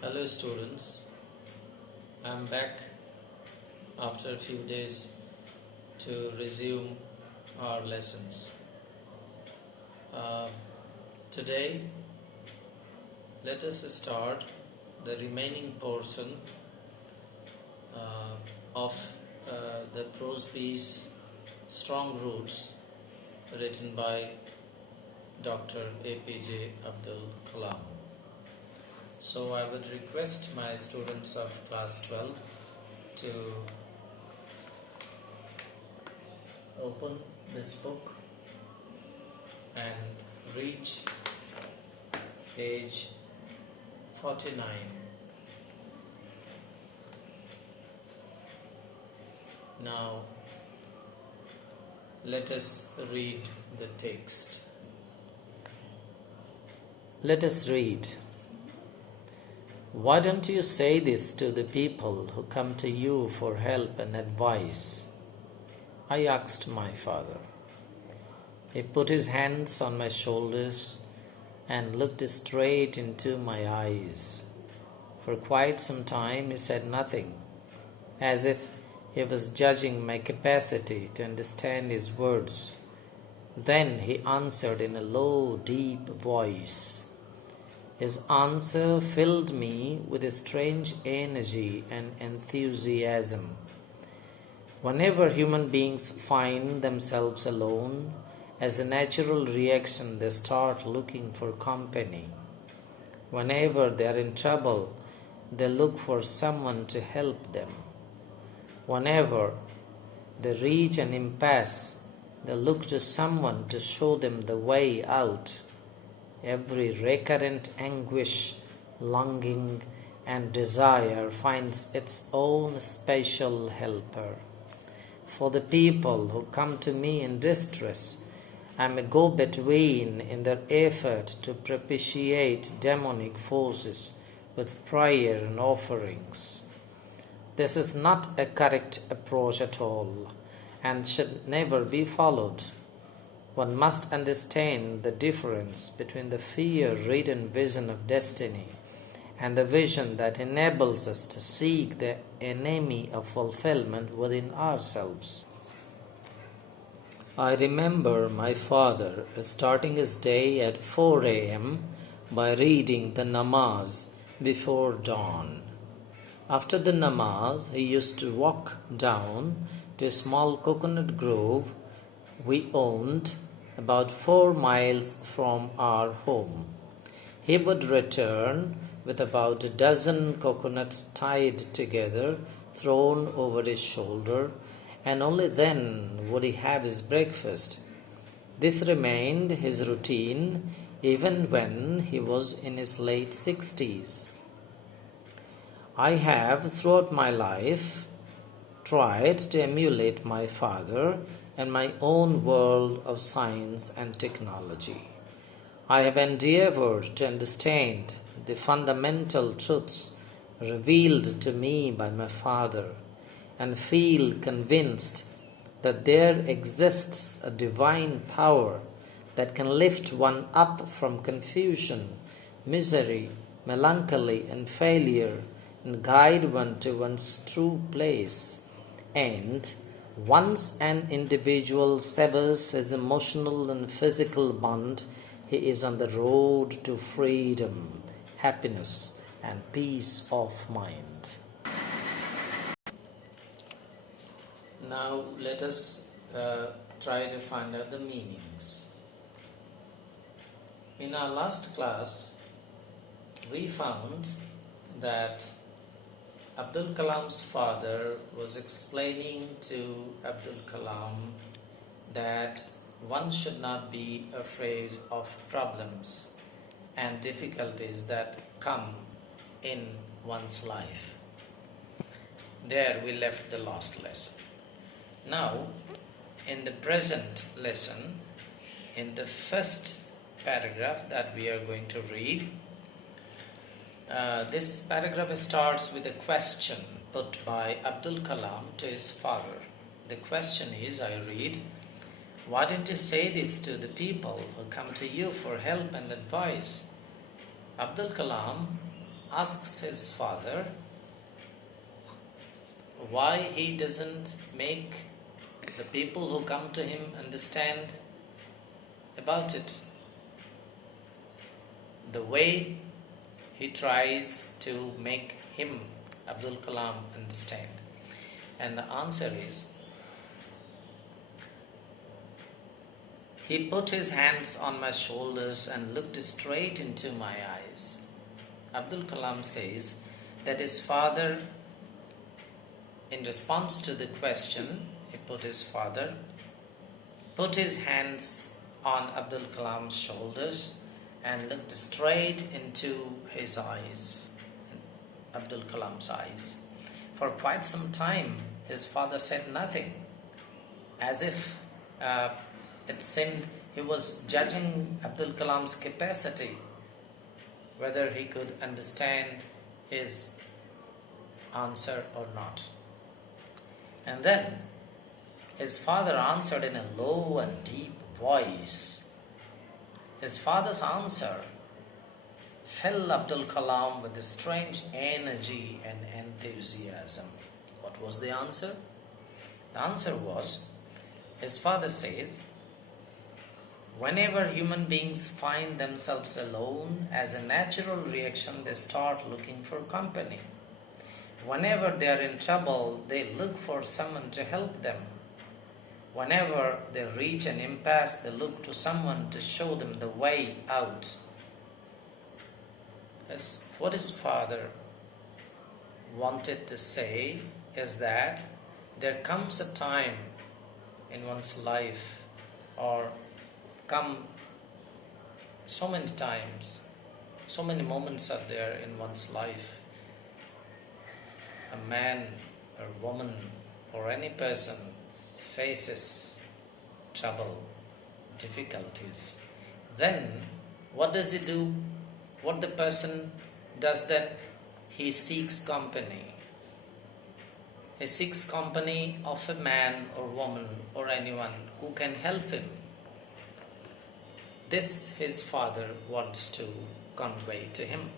Hello students, I'm back after a few days to resume our lessons. Uh, Today, let us start the remaining portion of the prose piece Strong Roots written by Dr. A.P.J Abdul Kalam. So I would request my students of class 12 to open this book and reach page 49. Now let us read the text. Let us read. Why don't you say this to the people who come to you for help and advice? I asked my father. He put his hands on my shoulders and looked straight into my eyes. For quite some time he said nothing, as if he was judging my capacity to understand his words. Then he answered in a low, deep voice. His answer filled me with a strange energy and enthusiasm. Whenever human beings find themselves alone, as a natural reaction, they start looking for company. Whenever they are in trouble, they look for someone to help them. Whenever they reach an impasse, they look to someone to show them the way out. Every recurrent anguish, longing, and desire finds its own special helper. For the people who come to me in distress, I am a go-between in their effort to propitiate demonic forces with prayer and offerings. This is not a correct approach at all, and should never be followed. One must understand the difference between the fear-ridden vision of destiny and the vision that enables us to seek the enemy of fulfillment within ourselves. I remember my father starting his day at 4 a.m. by reading the namaz before dawn. After the namaz, he used to walk down to a small coconut grove we owned about 4 miles from our home. He would return with about a dozen coconuts tied together, thrown over his shoulder, and only then would he have his breakfast. This remained his routine even when he was in his late 60s. I have, throughout my life, tried to emulate my father and my own world of science and technology. I have endeavored to understand the fundamental truths revealed to me by my father and feel convinced that there exists a divine power that can lift one up from confusion, misery, melancholy, and failure and guide one to one's true place. And once an individual severs his emotional and physical bond, he is on the road to freedom, happiness, and peace of mind. Now let us try to find out the meanings. In our last class, we found that Abdul Kalam's father was explaining to Abdul Kalam that one should not be afraid of problems and difficulties that come in one's life. There we left the last lesson. Now, in the present lesson, in the first paragraph that we are going to read, this paragraph starts with a question put by Abdul Kalam to his father. The question is, I read, why didn't you say this to the people who come to you for help and advice? Abdul Kalam asks his father why he doesn't make the people who come to him understand about it the way he tries to make him, Abdul Kalam, understand. And the answer is, he put his hands on my shoulders and looked straight into my eyes. Abdul Kalam says that his father, in response to the question, put his hands on Abdul Kalam's shoulders and looked straight into his eyes, Abdul Kalam's eyes. For quite some time, his father said nothing, as if it seemed he was judging Abdul Kalam's capacity, whether he could understand his answer or not. And then his father answered in a low and deep voice. His father's answer filled Abdul Kalam with a strange energy and enthusiasm. What was the answer? The answer was, his father says, whenever human beings find themselves alone, as a natural reaction, they start looking for company. Whenever they are in trouble, they look for someone to help them. Whenever they reach an impasse, they look to someone to show them the way out. What his father wanted to say is that there comes a time in one's life, or come so many times, so many moments are there in one's life. A man or woman or any person faces trouble, difficulties. Then what does he do? What the person does, that he seeks company. He seeks company of a man or woman or anyone who can help him. This his father wants to convey to him.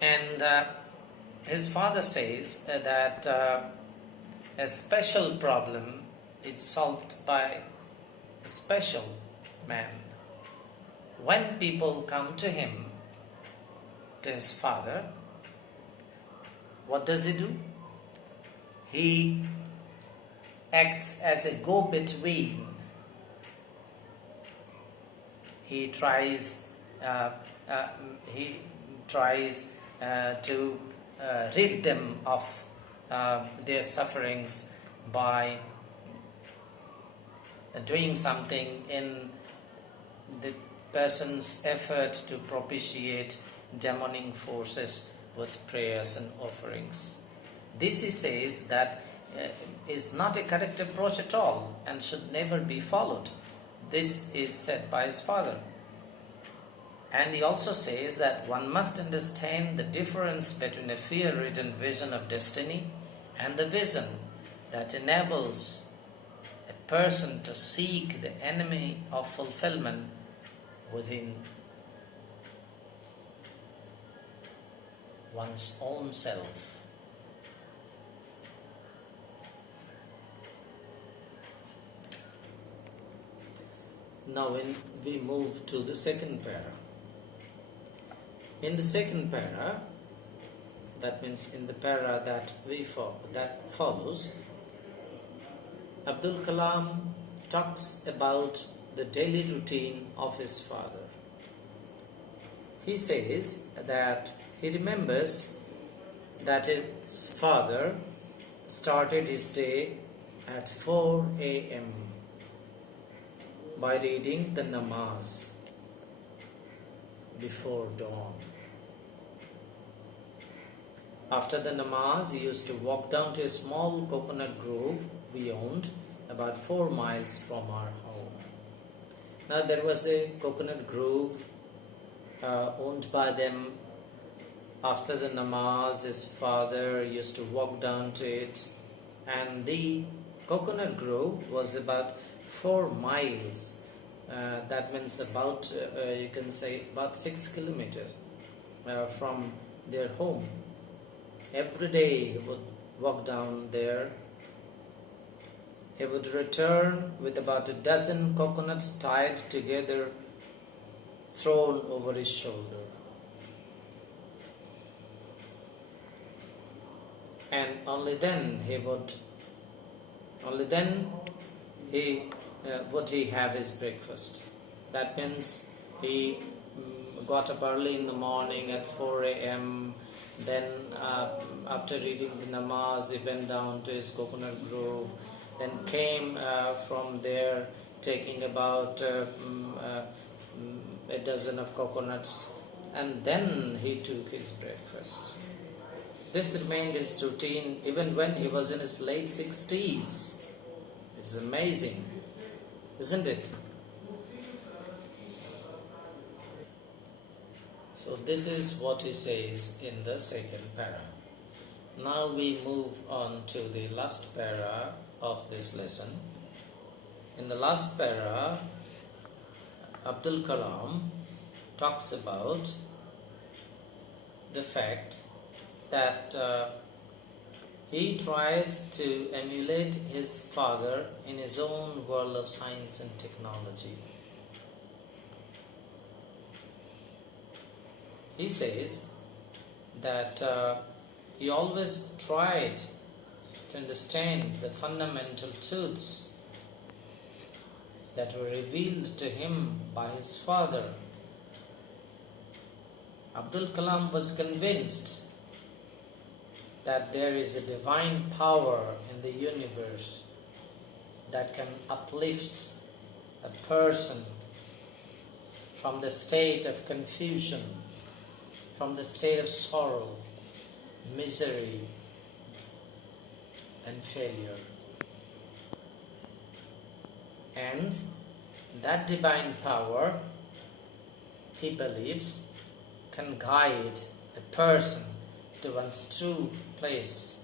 And his father says that a special problem is solved by a special man. When people come to him, to his father, what does he do? He acts as a go-between. He tries to rid them of their sufferings by doing something in the person's effort to propitiate demonic forces with prayers and offerings. This, he says, that is not a correct approach at all and should never be followed. This is said by his father. And he also says that one must understand the difference between a fear-ridden vision of destiny and the vision that enables a person to seek the enemy of fulfillment within one's own self. Now when we move to the second para. In the second para, that means in the para that follows, Abdul Kalam talks about the daily routine of his father. He says that he remembers that his father started his day at 4 a.m. by reading the namaz before dawn. After the namaz, he used to walk down to a small coconut grove we owned about 4 miles from our home. Now there was a coconut grove owned by them. After the namaz, his father used to walk down to it, and the coconut grove was about 4 miles. That means about, you can say, about 6 kilometers. from their home. Every day he would walk down there. He would return with about a dozen coconuts tied together, thrown over his shoulder. And only then would he have his breakfast. That means he got up early in the morning at 4 a.m. Then after reading the namaz, he went down to his coconut grove. Then came from there taking about a dozen of coconuts, and then he took his breakfast. This remained his routine even when he was in his late 60s. It's amazing, isn't it? So this is what he says in the second para. Now we move on to the last para of this lesson. In the last para, Abdul Kalam talks about the fact that he tried to emulate his father in his own world of science and technology. He says that he always tried to understand the fundamental truths that were revealed to him by his father. Abdul Kalam was convinced that there is a divine power in the universe that can uplift a person from the state of confusion, from the state of sorrow, misery, and failure. And that divine power, he believes, can guide a person to one's true place.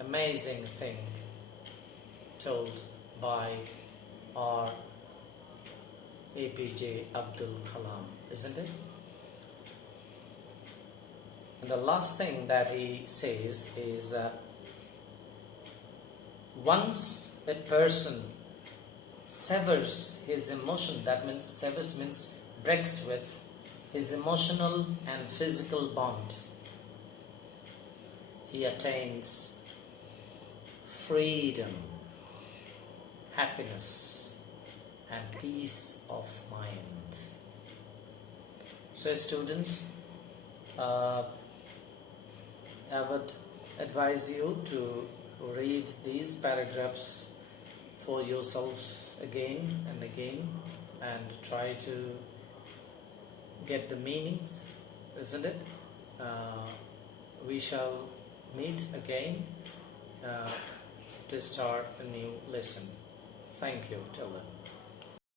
Amazing thing told by our A.P.J Abdul Kalam, isn't it? And the last thing that he says is once a person severs his emotion, that means severs means breaks with his emotional and physical bond, he attains freedom, happiness, and peace of mind. So students, I would advise you to read these paragraphs for yourselves again and again and try to get the meanings, isn't it? We shall meet again to start a new lesson. Thank you till then.